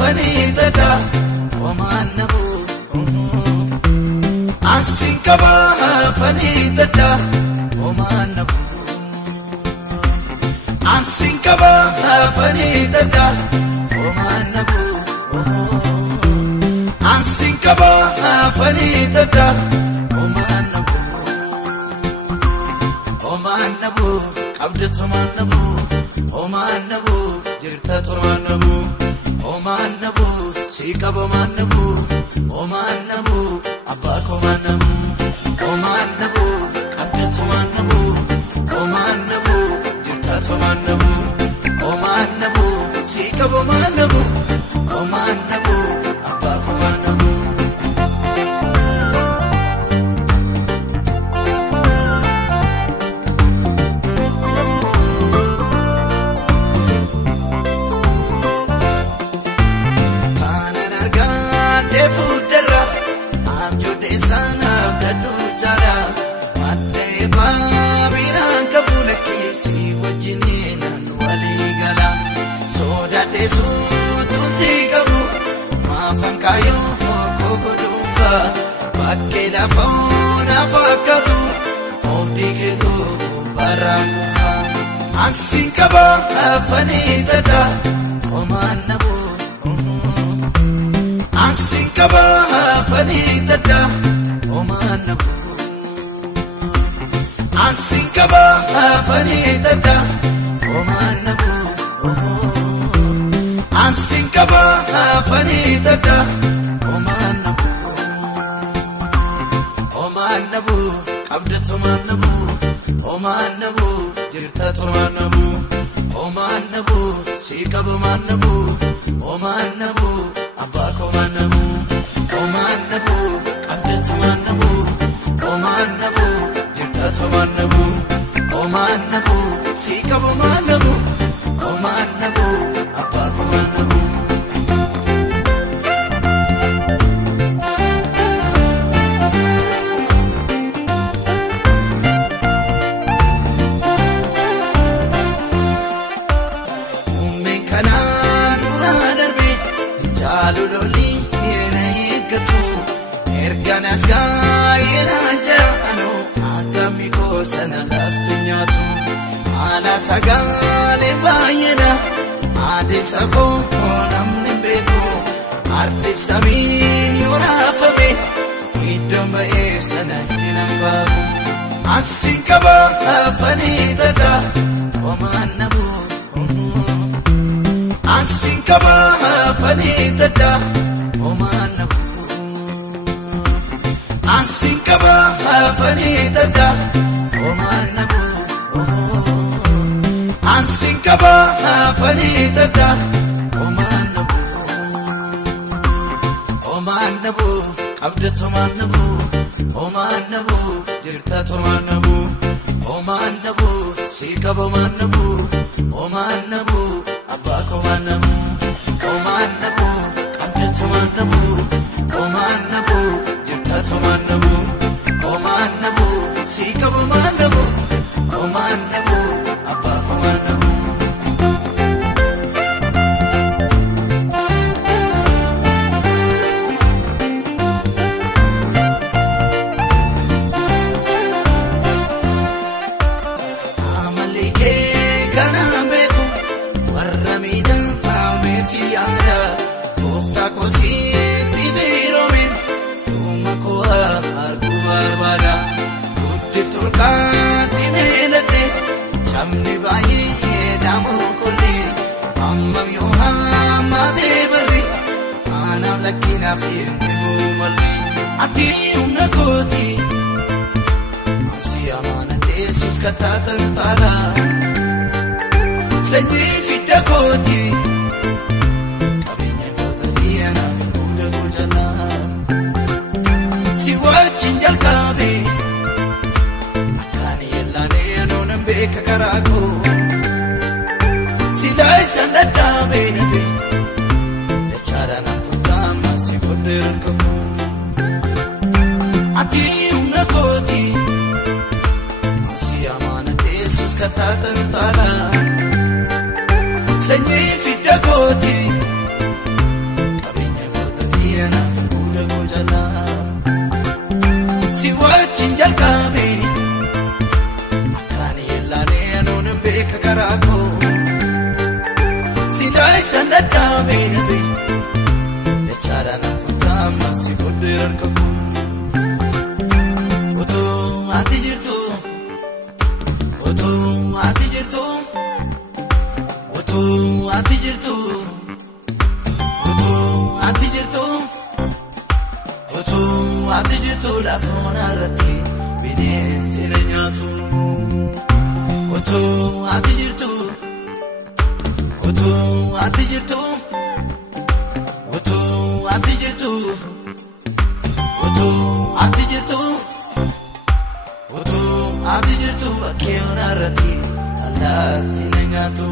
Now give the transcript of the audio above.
fanidada omanabu asinkaba fanidada omanabu asinkaba fanidada omanabu asinkaba fanidada omanabu omanabu qabdatu manabu omanabu jirtatu manabu omanabu sikaba manabu omanabu abako manabu omanabu qabdatu manabu omanabu jirtatu manabu omanabu sikaba manabu omanabu abako manabu si wajininan waligala soda desu tu sigabu mafankayo kogodufa bakela fauna fakatu obdige go baramufa asinkaba fanidada omanabu asinkaba fanidada omanabu asinkaba fanidada omanabu asinkaba fanidada omanabu omanabu qabdatu manabu omanabu jirtatu manabu omanabu sikaba manabu omanabu abako manabu omanabu qabdatu manabu omanabu manabu omanabu sikaba manabu omanabu abako manabu ummenkana nuradarbe jaluloli yena yegatu erganas gaayena jaano Miko sana laftunyatu ala sagale bayena adib sako namne beko adib samin yurafabe idoma sana inankabu asinkaba fanidada omanabu asinkaba fanidada omanabu asinkaba fanidada omanabu asinkaba fanidada omanabu omanabu qabdatu manabu omanabu jirtatu manabu omanabu sikaba manabu omanabu abako manabu omanabu qabdatu manabu omanabu jirtatu manabu omanabu sikaba manabu omanabu abako manabu amalike kana beku warramida amefiyada ofta kosi tibiromen umako argubarbada Turkati melade chamni bayi namu kulli amma Muhammad berri ana lakina fi mumali ati unakoti si amana Jesus katata tala sanyi fidakoti kabine batadia na fuda kujala si wachinjal kabe kakarako silai sandata bebe bechara na futama sigoder kamu ati unakoti si amana Jesus katata tala sanyi fidakoti si godhe harkaku Utuu ati jirtu Utuu ati jirtu Utuu ati jirtu Utuu ati jirtu Utuu ati jirtu lafoon arratti bineensi na nyaatu Utuu ati jirtu Utuu ati jirtu Utuu ati jirtu Utuu ati jirtu Utuu ati jirtu bakkeewwan irratti allaatti na nyaatu